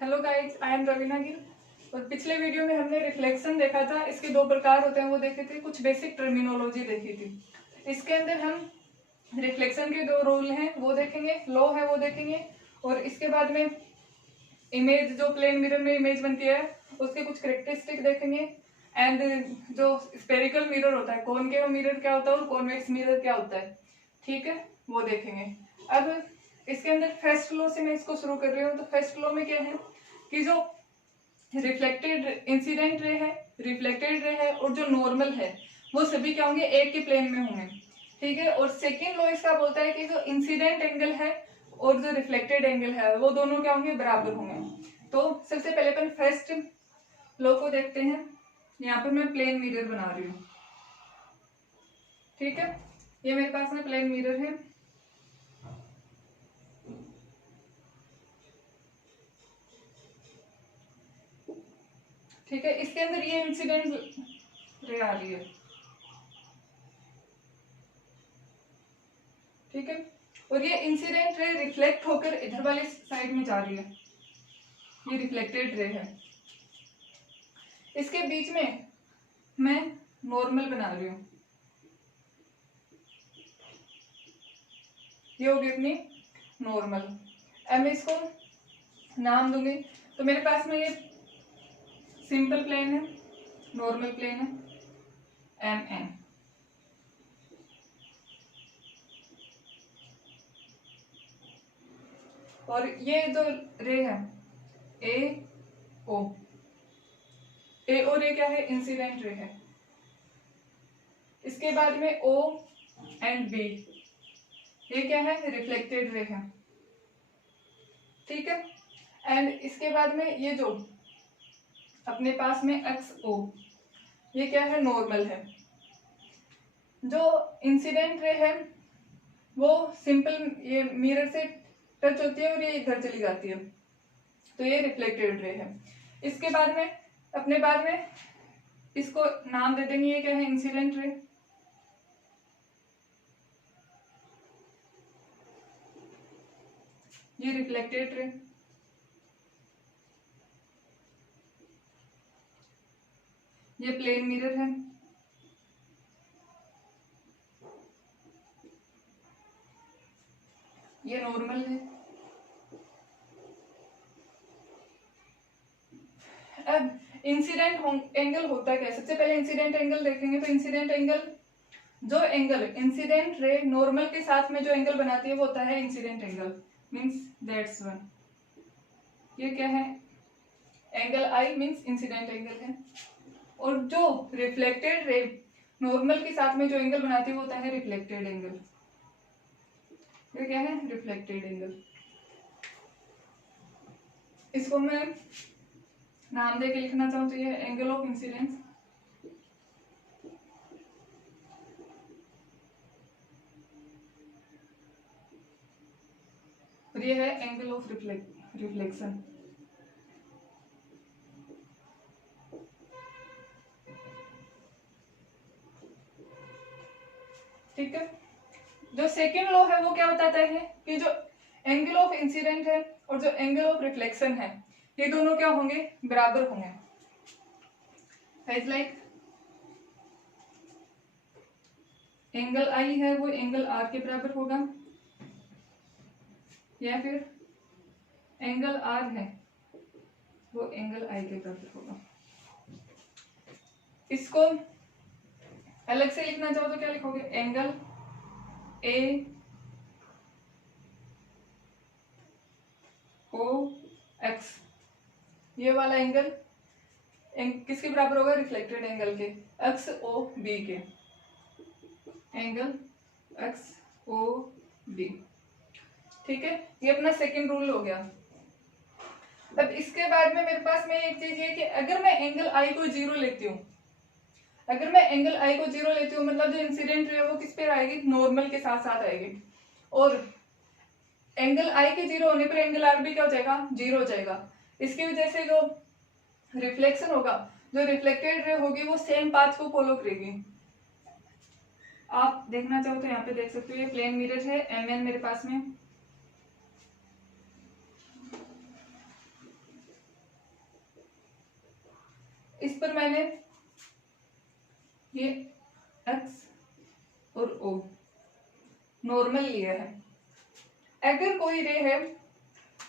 Hello guys, I am Raveena Gill. और पिछले video में हमने रिफ्लेक्शन देखा था। इसके दो प्रकार होते हैं वो देखे थे, कुछ बेसिक टर्मिनोलॉजी देखी थी। इसके अंदर हम रिफ्लेक्शन के दो रूल हैं वो देखेंगे, लॉ है वो देखेंगे, और इसके बाद में इमेज जो प्लेन मिरर में इमेज बनती है उसके कुछ करेक्टरिस्टिक देखेंगे। एंड जो स्पेरिकल मिरर होता है, कॉनकेव मिरर क्या होता है और कॉन्वेक्स मिरर क्या होता है, ठीक है, वो देखेंगे। अब इसके अंदर फर्स्ट लॉ से मैं इसको शुरू कर रही हूँ। तो फर्स्ट लॉ में क्या है कि जो रिफ्लेक्टेड इंसिडेंट रे है, रिफ्लेक्टेड रे है और जो नॉर्मल है वो सभी क्या होंगे, एक के प्लेन में होंगे, ठीक है। और सेकेंड लॉ इसका बोलता है कि जो इंसिडेंट एंगल है और जो रिफ्लेक्टेड एंगल है वो दोनों क्या होंगे, बराबर होंगे। तो सबसे पहले अपन फर्स्ट लॉ को देखते हैं। यहाँ पर मैं प्लेन मिरर बना रही हूँ, ठीक है। ये मेरे पास में प्लेन मिरर है। ठीक है, इसके अंदर ये इंसिडेंट रे आ रही है, ठीक है। और ये इंसिडेंट रे रिफ्लेक्ट होकर इधर वाले साइड में जा रही है, ये रिफ्लेक्टेड रे है। इसके बीच में मैं नॉर्मल बना रही हूँ, ये होगी अपनी नॉर्मल। अब मैं इसको नाम दूंगी। तो मेरे पास में ये सिंपल प्लेन है, नॉर्मल प्लेन है, एम एन। और ये जो रे है ए ओ, ए और रे क्या है, इंसिडेंट रे है। इसके बाद में ओ एंड बी, ये क्या है, रिफ्लेक्टेड रे है, ठीक है। एंड इसके बाद में ये जो अपने पास में एक्स ओ, ये क्या है, नॉर्मल है। जो इंसिडेंट रे है वो सिंपल ये मिरर से टच होती है और ये इधर चली जाती है, तो ये रिफ्लेक्टेड रे है। इसके बाद में अपने बाद में इसको नाम दे देंगे, ये क्या है, इंसिडेंट रे। ये रिफ्लेक्टेड रे, ये प्लेन मिरर है। ये नॉर्मल है। अब इंसिडेंट एंगल होता क्या है, सबसे पहले इंसिडेंट एंगल देखेंगे। तो इंसिडेंट एंगल, जो एंगल इंसिडेंट रे नॉर्मल के साथ में जो एंगल बनाती है वो होता है incident angle, means that's one. ये क्या है, एंगल आई मींस इंसिडेंट एंगल है। और जो रिफ्लेक्टेड रे नॉर्मल के साथ में जो एंगल बनाती है वो होता है रिफ्लेक्टेड एंगल। ये क्या है, रिफ्लेक्टेड एंगल। इसको मैं नाम दे के लिखना चाहूँ तो ये एंगल ऑफ इंसिडेंस, और ये है एंगल ऑफ रिफ्लेक्शन। ठीक है। जो सेकेंड लॉ है वो क्या बताता है कि जो एंगल ऑफ इंसिडेंट है और जो एंगल ऑफ रिफ्लेक्शन है ये दोनों क्या होंगे, बराबर होंगे। लाइक एंगल आई है वो एंगल आर के बराबर होगा, या फिर एंगल आर है वो एंगल आई के बराबर होगा। इसको अलग से लिखना चाहो तो क्या लिखोगे, एंगल ए ओ एक्स, ये वाला एंगल किसके बराबर होगा, रिफ्लेक्टेड एंगल के, एक्स ओ बी के, एंगल एक्स ओ बी, ठीक है। ये अपना सेकेंड रूल हो गया। अब इसके बाद में मेरे पास में एक चीज ये कि अगर मैं एंगल आई को जीरो लेती हूँ, अगर मैं एंगल आई को जीरो लेती हूँ मतलब जो इंसिडेंट रे वो किस पे आएगी, नॉर्मल के साथ साथ आएगी। और एंगल आई के जीरो होने पर एंगल आर भी क्या हो जाएगा, जीरो हो जाएगा। इसकी वजह से जो रिफ्लेक्शन होगा, जो रिफ्लेक्टेड रे होगी वो सेम पाथ को फॉलो करेगी। आप देखना चाहो तो यहाँ पे देख सकते हो, ये प्लेन मिरर है एम एन मेरे पास में। इस पर मैंने ये एक्स और ओ नॉर्मल लिया है। अगर कोई रे है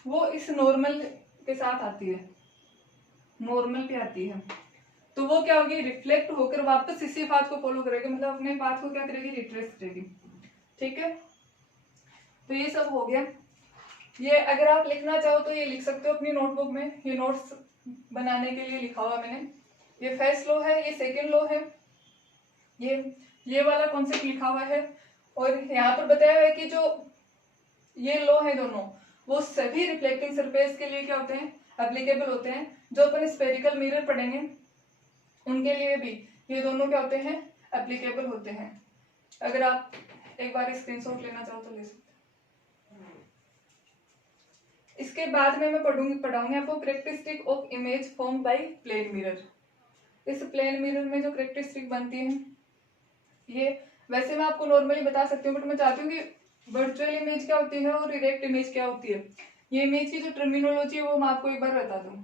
वो इस नॉर्मल के साथ आती है, नॉर्मल पे आती है, तो वो क्या होगी, रिफ्लेक्ट होकर वापस इसी पाथ को फॉलो करेगी, मतलब अपने पाथ को क्या करेगी, रिट्रेस करेगी। ठीक है, तो ये सब हो गया। ये अगर आप लिखना चाहो तो ये लिख सकते हो अपनी नोटबुक में, ये नोट्स बनाने के लिए लिखा हुआ मैंने। ये फर्स्ट लॉ है, ये सेकेंड लॉ है, ये वाला कॉन्सेप्ट लिखा हुआ है। और यहाँ पर बताया हुआ है कि जो ये लॉ है दोनों, वो सभी रिफ्लेक्टिंग सरफेस के लिए क्या होते हैं, एप्लीकेबल होते हैं। जो अपन स्फेरिकल मिरर पढ़ेंगे उनके लिए भी ये दोनों क्या होते हैं, एप्लीकेबल होते हैं। अगर आप एक बार स्क्रीनशॉट लेना चाहो तो ले सकते हैं। इसके बाद में मैं पढ़ाऊंगी आपको characteristic of image form by plane mirror. इस प्लेन मिरर में जो कैरेक्टरिस्टिक बनती है, ये वैसे मैं आपको नॉर्मली बता सकती हूँ, बट मैं चाहती हूँ कि वर्चुअल इमेज क्या होती है और डायरेक्ट इमेज क्या होती है, ये इमेज की जो टर्मिनोलॉजी है वो मैं आपको एक बार बता दूं।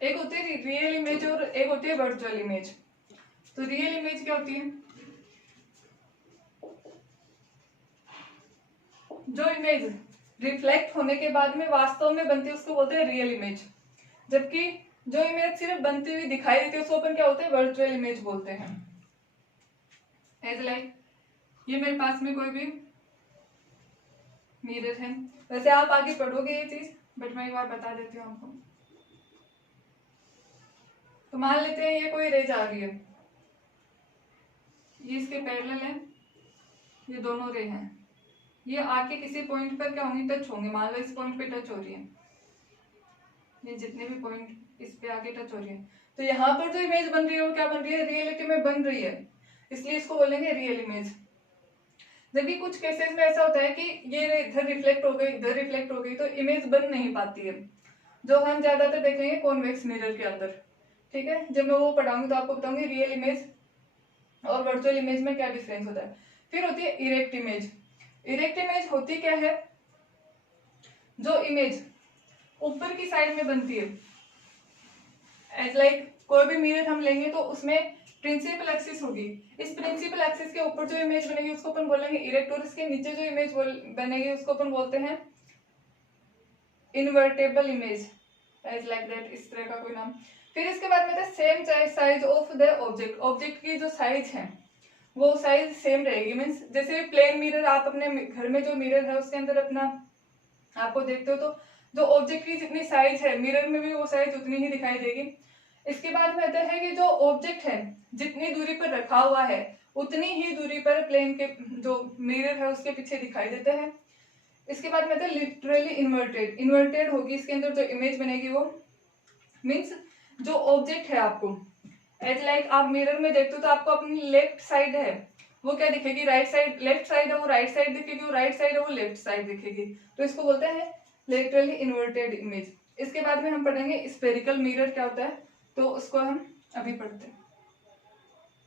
एक होती है रियल इमेज और एक होती है वर्चुअल इमेज। तो रियल इमेज क्या होती है, जो इमेज रिफ्लेक्ट होने के बाद में वास्तव में बनती है उसको बोलते हैं रियल इमेज। जबकि जो इमेज सिर्फ बनती हुई दिखाई देती है उसको अपन क्या बोलते हैं, वर्चुअल इमेज बोलते हैं। एज लाइक ये मेरे पास में कोई भी मिरर है, वैसे आप आगे पढ़ोगे ये चीज, बट मैं एक बार बता देती हूँ आपको। तो मान लेते हैं ये कोई रेज आ रही है, ये इसके पैरेलल है, ये दोनों रे हैं, ये आके किसी पॉइंट पर क्या होंगी, टच होंगे। मान लो इस पॉइंट पे टच हो रही है, ये जितने भी पॉइंट इस पे आके टच हो रही है, तो यहाँ पर जो इमेज बन रही है वो क्या बन रही है, रियलिटी में बन रही है, इसलिए इसको बोलेंगे रियल इमेज। जबकि कुछ केसेस में ऐसा होता है कि ये इधर रिफ्लेक्ट हो गई, इधर रिफ्लेक्ट हो गई, तो इमेज बन नहीं पाती है, जो हम ज्यादातर देखेंगे कॉन्वेक्स मिरर के अंदर। ठीक है, जब मैं वो पढ़ाऊंगी तो आपको बताऊंगी रियल इमेज और वर्चुअल इमेज में क्या डिफरेंस होता है। फिर होती है इरेक्ट इमेज। इरेक्ट इमेज होती क्या है, जो इमेज ऊपर की साइड में बनती है। एज लाइक कोई भी मिरर हम लेंगे तो उसमें प्रिंसिपल एक्सिस होगी, इस प्रिंसिपल एक्सिस के ऊपर जो इमेज बनेगी उसको अपन बोलेंगे इरेक्ट, और इसके नीचे जो इमेज बनेगी उसको अपन बोलते हैं invertible image, as like that, इस तरह का कोई नाम। फिर इसके बाद में same size of the object, object की जो साइज है वो साइज सेम रहेगी। मीन्स जैसे प्लेन मिरर आप अपने घर में जो मिरर है उसके अंदर अपना आपको देखते हो, तो जो ऑब्जेक्ट की जितनी साइज है मिरर में भी वो साइज उतनी ही दिखाई देगी। इसके बाद में आता है कि जो ऑब्जेक्ट है जितनी दूरी पर रखा हुआ है उतनी ही दूरी पर प्लेन के जो मिरर है उसके पीछे दिखाई देते हैं। इसके बाद में आता है लिटरली इन्वर्टेड, इन्वर्टेड होगी इसके अंदर जो इमेज बनेगी वो, मीन्स जो ऑब्जेक्ट है आपको एज लाइक आप मिरर में देखते हो तो आपको अपनी लेफ्ट साइड है वो क्या दिखेगी, राइट साइड, लेफ्ट साइड है वो राइट साइड दिखेगी, वो राइट साइड है वो लेफ्ट साइड दिखेगी, तो इसको बोलते हैं लिटरली इन्वर्टेड इमेज। इसके बाद में हम पढ़ेंगे स्फेरिकल मिरर क्या होता है, तो उसको हम अभी पढ़ते हैं।